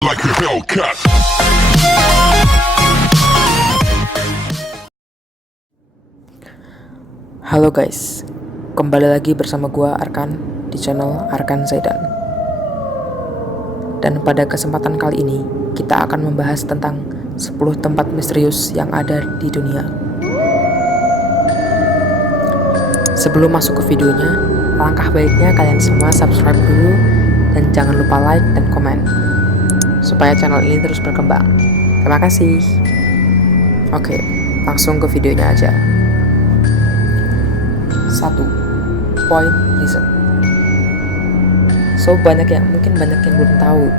like a Hellcat. Halo guys, kembali lagi bersama gua Arkan di channel Arkan Zaidan. Dan pada kesempatan kali ini kita akan membahas tentang 10 tempat misterius yang ada di dunia. Sebelum masuk ke videonya, alangkah baiknya kalian semua subscribe dulu dan jangan lupa like dan komen supaya channel ini terus berkembang. Terima kasih. Oke, langsung ke videonya aja. 1. Point Pleasant. So mungkin banyak yang belum tahu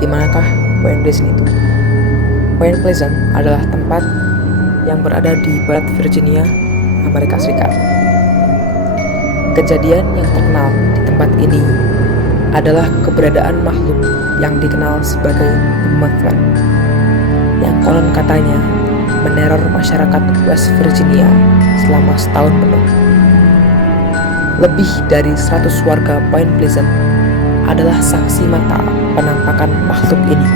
di manakah Point Pleasant itu. Point Pleasant adalah tempat yang berada di barat Virginia, Amerika Serikat. Kejadian yang terkenal di tempat ini adalah keberadaan makhluk yang dikenal sebagai The Mothman, yang konon katanya meneror masyarakat West Virginia selama setahun penuh. Lebih dari 100 warga Point Pleasant adalah saksi mata penampakan makhluk ini.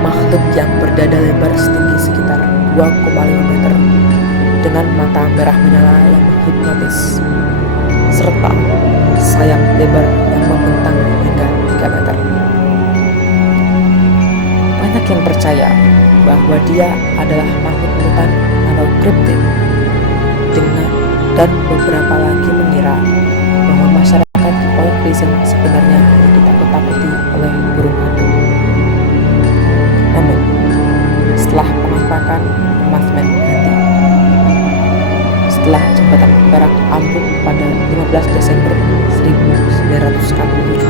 Makhluk yang berdada lebar setinggi sekitar 2,5 meter dengan mata merah menyala yang menghipnotis, serta sayap lebar yang membentang hingga 3 meter. Banyak yang percaya bahwa dia adalah makhluk hutan atau kriptid, dan beberapa lagi mengira bahwa masyarakat di Point Pleasant sebenarnya hanya ditakut-takuti oleh burung hantu. Namun, setelah penampakan Mothman nanti, setelah jembatan perak ambruk pada 15 Desember 1967,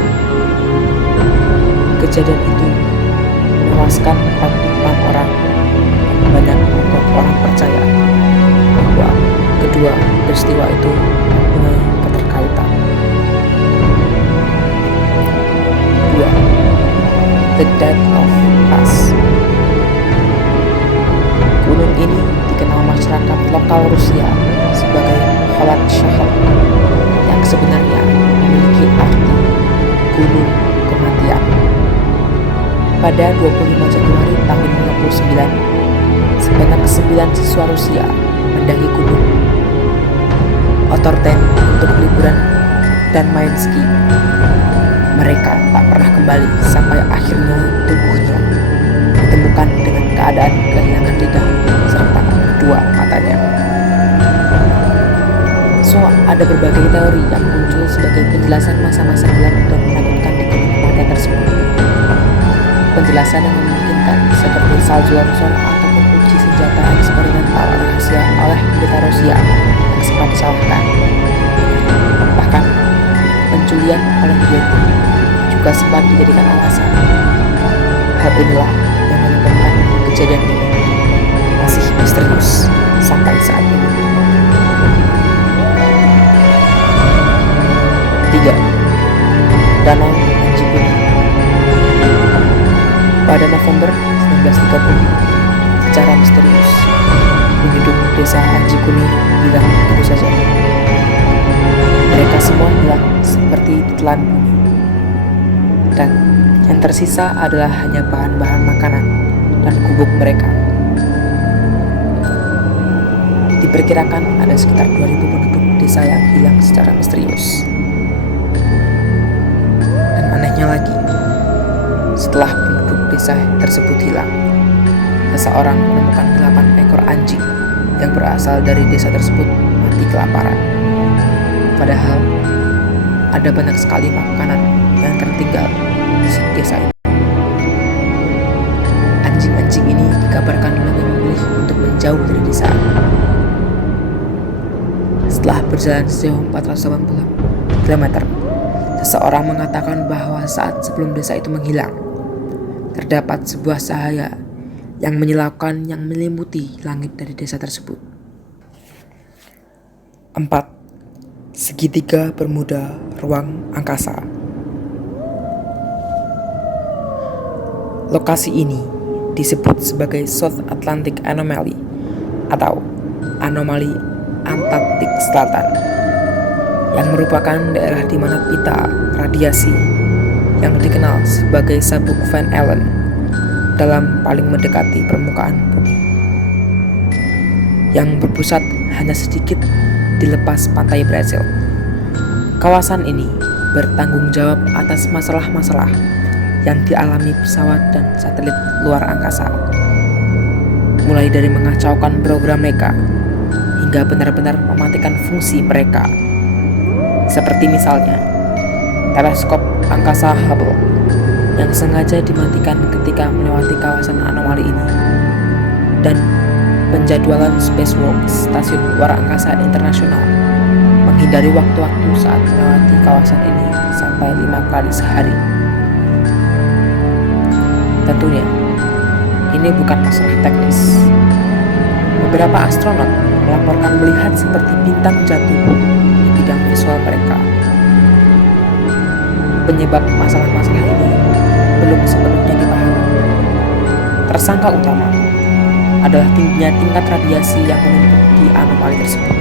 kejadian itu menewaskan 46 orang dan banyak membuat orang percaya bahwa kedua peristiwa itu mempunyai keterkaitan. 2. The Death of Pass. Gunung ini dikenal masyarakat lokal Rusia sebagai Kholat Shahar, yang sebenarnya memiliki arti gunung kematian. Pada 25 Januari tahun 1959, sebanyak 9 siswa Rusia mendaki gunung Otorten untuk liburan dan main ski. Mereka tak pernah kembali sampai akhirnya tubuhnya ditemukan dengan keadaan kehilangan lidah serta kedua matanya. So, ada berbagai teori yang muncul sebagai penjelasan masa-masa gelap dan menakutkan di gunung kematian tersebut. Penjelasan yang memungkinkan seperti salju longsor ataupun uji senjata eksperimental rahasia oleh militer Rusia yang sempat disalahkan. Bahkan, penculian oleh Yeti juga sempat dijadikan alasan. Hal inilah yang menyebabkan kejadian ini masih misterius sampai saat ini. 3. Danau Anjikuni. Pada November 1930, secara misterius, penduduk desa Anjikuni hilang begitu saja. Mereka semua hilang seperti ditelan bumi, dan yang tersisa adalah hanya bahan-bahan makanan dan gubuk mereka. Diperkirakan ada sekitar 2.000 penduduk desa yang hilang secara misterius. Dan anehnya lagi, setelah penduduk desa tersebut hilang, seseorang menemukan 8 ekor anjing yang berasal dari desa tersebut mati kelaparan. Padahal ada banyak sekali makanan yang tertinggal di desa itu. Anjing-anjing ini dikabarkan lebih memilih untuk menjauh dari desa. Setelah berjalan sejauh 480 km, seseorang mengatakan bahwa saat sebelum desa itu menghilang, terdapat sebuah cahaya yang menyilaukan yang menyelimuti langit dari desa tersebut. 4. Segitiga Bermuda Ruang Angkasa. Lokasi ini disebut sebagai South Atlantic Anomaly atau anomali Antartik Selatan, yang merupakan daerah di mana pita radiasi yang dikenal sebagai sabuk Van Allen dalam paling mendekati permukaan bumi, yang berpusat hanya sedikit di lepas pantai Brazil. Kawasan ini bertanggung jawab atas masalah-masalah yang dialami pesawat dan satelit luar angkasa, mulai dari mengacaukan program mereka hingga benar-benar mematikan fungsi mereka, seperti misalnya teleskop angkasa Hubble yang sengaja dimatikan ketika melewati kawasan anomali ini, dan penjadwalan spacewalk stasiun luar angkasa internasional menghindari waktu-waktu saat melewati kawasan ini sampai 5 kali sehari. Tentunya, ini bukan masalah teknis. Beberapa astronot melaporkan melihat seperti bintang jatuh di bidang visual mereka. Penyebab masalah-masalah ini belum sepenuhnya dipahami. Tersangka utama adalah tingginya tingkat radiasi yang menumpuk di anomali tersebut.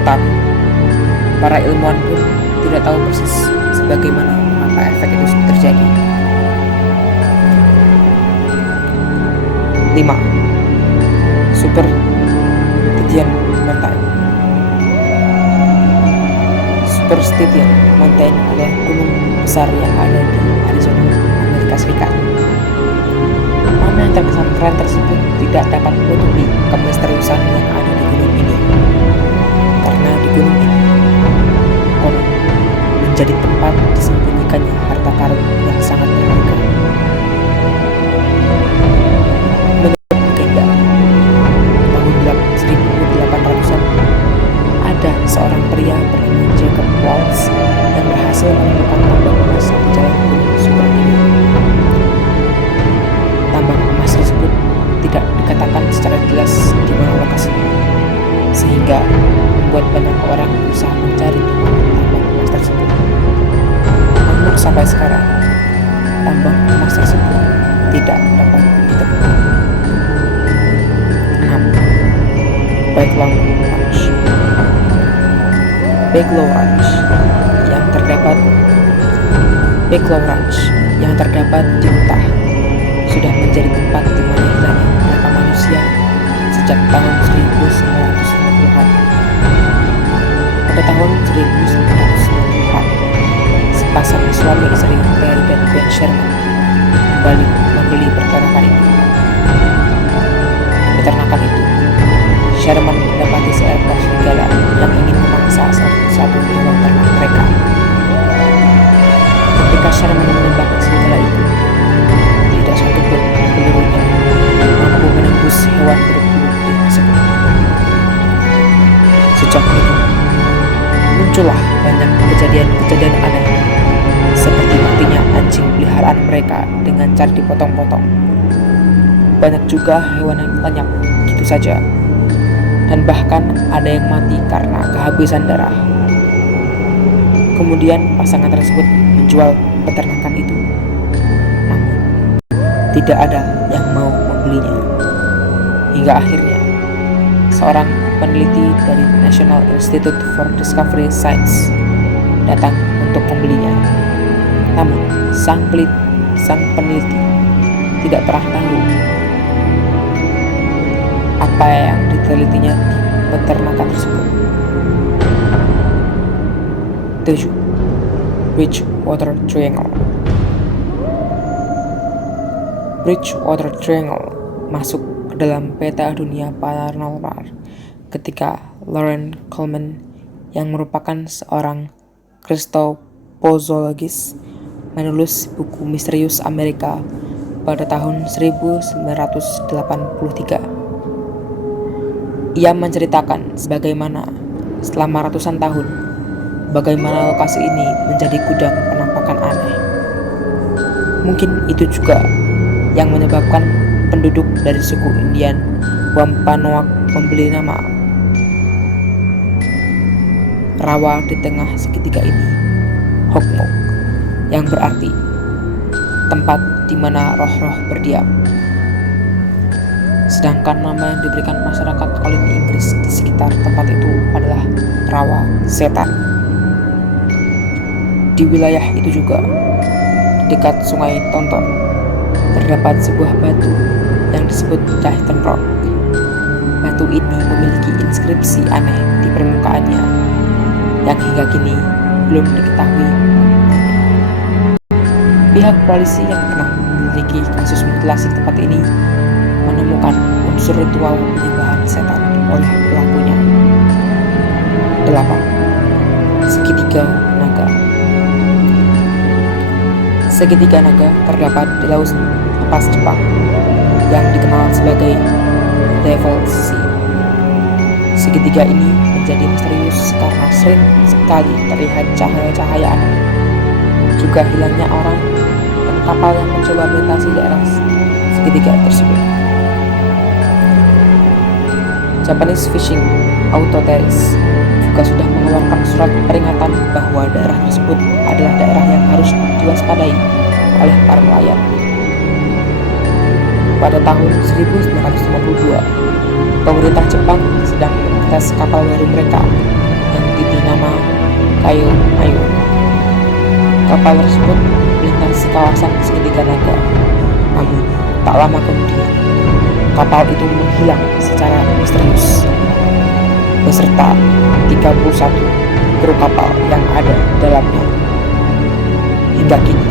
Tetapi, para ilmuwan pun tidak tahu persis sebagaimana mengapa efek itu terjadi. 5. Superstition Mountain. Superstition Mountain adalah gunung besar yang ada di Arizona, Amerika Serikat. Nama yang terkesan keren tersebut tidak dapat menutupi kemisteriusan yang ada di gunung ini, karena di gunung ini konon menjadi tempat disembunyikannya harta karun yang sangat berharga. Menurut legenda, tahun 1800-an ada seorang pria bernama Jacob Waltz yang berhasil menemukan tambang emas di jalan gunung super ini. Tambang emas tersebut tidak dikatakan secara jelas di mana lokasinya, sehingga membuat banyak orang berusaha mencari di mana tambang emas tersebut. Namun sampai sekarang, tambang emas tersebut tidak dapat ditemukan. 6. Backlaw Ranch. Backlaw Ranch yang terdapat di Utah sudah menjadi tempat di mana hilangnya beberapa manusia sejak tahun 1950-an. Pada tahun 1990-an, sepasang suami istri Terry dan Ben Sherman kembali membeli peternakan ini. Peternakan itu, Sherman mendapati seekor serigala yang ingin memangsa satu hewan ternak mereka. Ketika Sherman menembak serigala itu, tidak satupun pelurunya mampu menembus hewan berbulu putih tersebut. Sejak itu, muncullah banyak kejadian-kejadian aneh, seperti matinya anjing peliharaan mereka dengan cara dipotong-potong. Banyak juga hewan yang lenyap gitu saja, dan bahkan ada yang mati karena kehabisan darah. Kemudian pasangan tersebut menjual peternakan itu, namun tidak ada yang mau membelinya. Hingga akhirnya seorang peneliti dari National Institute for Discovery Science datang untuk membelinya. Namun sang peneliti tidak pernah tahu apa yang ditelitinya di peternakan tersebut. 7. Bridgewater Triangle. Bridgewater Triangle masuk ke dalam peta dunia paranormal ketika Lauren Coleman, yang merupakan seorang kristopozologis, menulis buku misterius Amerika pada tahun 1983. Ia menceritakan bagaimana selama ratusan tahun, bagaimana lokasi ini menjadi gudang penampakan aneh. Mungkin itu juga yang menyebabkan penduduk dari suku Indian Wampanoag membeli nama rawa di tengah segitiga ini, Hokmok, yang berarti tempat di mana roh-roh berdiam. Sedangkan nama yang diberikan masyarakat koloni Inggris di sekitar tempat itu adalah rawa setan. Di wilayah itu juga dekat sungai Tonton terdapat sebuah batu yang disebut Titan Rock. Batu ini memiliki inskripsi aneh di permukaannya yang hingga kini belum diketahui. Pihak polisi yang pernah memiliki kasus mutilasi tempat ini menemukan unsur ritual penyembahan setan oleh pelakunya. 8. Segitiga Naga. Segitiga naga terdapat di laut lepas Jepang yang dikenal sebagai Devil's Sea. Segitiga ini menjadi misterius karena sering sekali terlihat cahaya-cahaya aneh, juga hilangnya orang dan kapal yang mencoba melintasi daerah segitiga tersebut. Japanese Fishing Authorities juga sudah mengeluarkan surat peringatan bahwa daerah tersebut adalah daerah yang harus diwaspadai oleh para nelayan. Pada tahun 1952, pemerintah Jepang sedang memprotes kapal baru mereka yang diberi nama Kayo Mayo. Kapal tersebut melintasi kawasan segitiga naga, namun tak lama kemudian kapal itu menghilang secara misterius beserta 31 kru kapal yang ada dalamnya. Hingga kini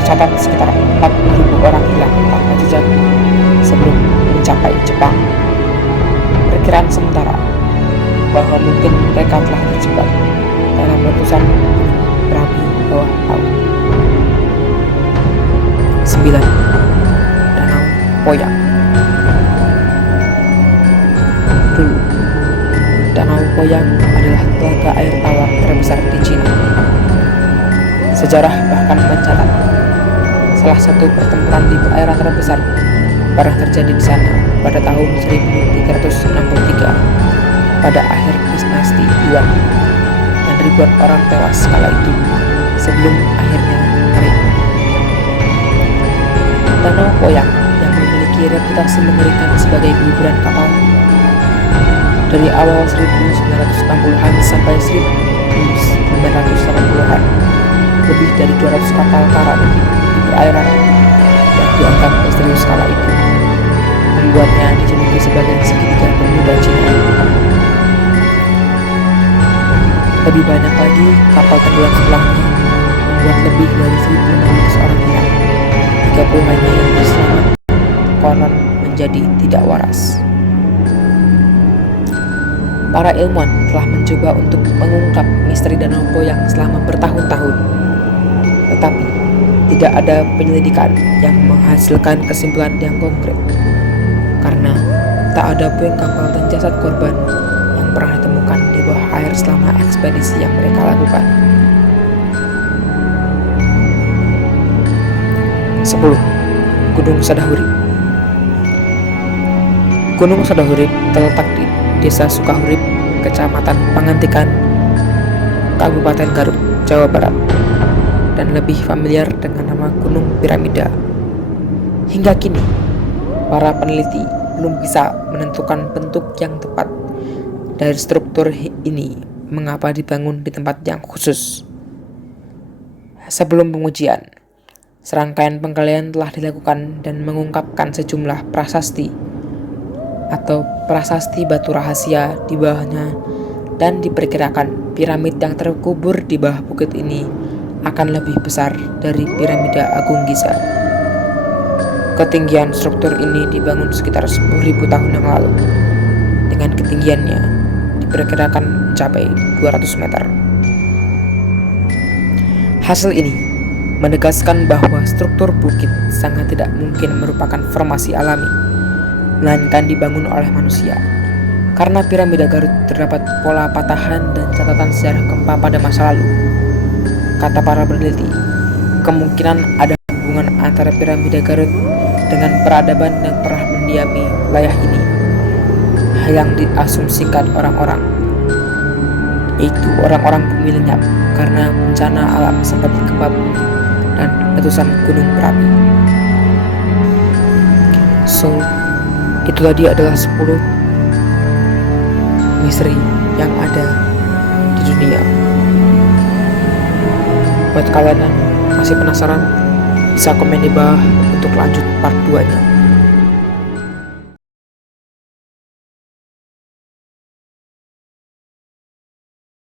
tercatat sekitar 40.000 orang hilang tanpa jejak sebelum mencapai Jepang. Perkiraan sementara bahwa mungkin mereka telah terjebak dalam letusan berapi bawah laut. 9. Danau Poyang. Dulu, Danau Poyang adalah telaga air tawar terbesar di Cina. Sejarah bahkan mencatat salah satu pertempuran di perairan terbesar pernah terjadi di sana pada tahun 1363 pada akhir dinasti Yuan, dan ribuan orang tewas kala itu sebelum akhirnya mengering. Danau Poyang yang memiliki reputasi mengerikan sebagai guguran kapal dari awal 1960-an sampai 1980-an, lebih dari 200 kapal karam di perairan yang dianggap misterius kala itu, membuatnya dijuluki sebagai segitiga Bermuda Cina. Lebih banyak lagi kapal tenggelam setelahnya, membuat lebih dari 1.600 orang hilang. 30 hanya yang selamat konon menjadi tidak waras. Para ilmuwan telah mencoba untuk mengungkap misteri Danau Poyang selama bertahun-tahun, tetapi tidak ada penyelidikan yang menghasilkan kesimpulan yang konkret, karena tak ada puing kapal dan jasad korban yang pernah ditemukan di bawah air selama ekspedisi yang mereka lakukan. 10. Gunung Sadahurip. Gunung Sadahurip terletak di Desa Sukahurip, Kecamatan Pangantikan, Kabupaten Garut, Jawa Barat, dan lebih familiar dengan nama Gunung Piramida. Hingga kini, para peneliti belum bisa menentukan bentuk yang tepat dari struktur ini mengapa dibangun di tempat yang khusus. Sebelum pengujian, serangkaian penggalian telah dilakukan dan mengungkapkan sejumlah prasasti atau prasasti batu rahasia di bawahnya, dan diperkirakan piramid yang terkubur di bawah bukit ini akan lebih besar dari piramida Agung Giza. Ketinggian struktur ini dibangun sekitar 10.000 tahun yang lalu, dengan ketinggiannya diperkirakan mencapai 200 meter. Hasil ini menegaskan bahwa struktur bukit sangat tidak mungkin merupakan formasi alami, melainkan dibangun oleh manusia. Karena piramida Garut terdapat pola patahan dan catatan sejarah gempa pada masa lalu, kata para peneliti, kemungkinan ada hubungan antara piramida Garut dengan peradaban yang pernah mendiami wilayah ini. Hal yang diasumsikan orang-orang, yaitu orang-orang bumi lenyap karena bencana alam seperti gempa bumi dan letusan gunung berapi. So, itu tadi adalah 10 misteri yang ada di dunia. Buat kalian yang masih penasaran, Bisa komen di bawah untuk lanjut part 2 nya.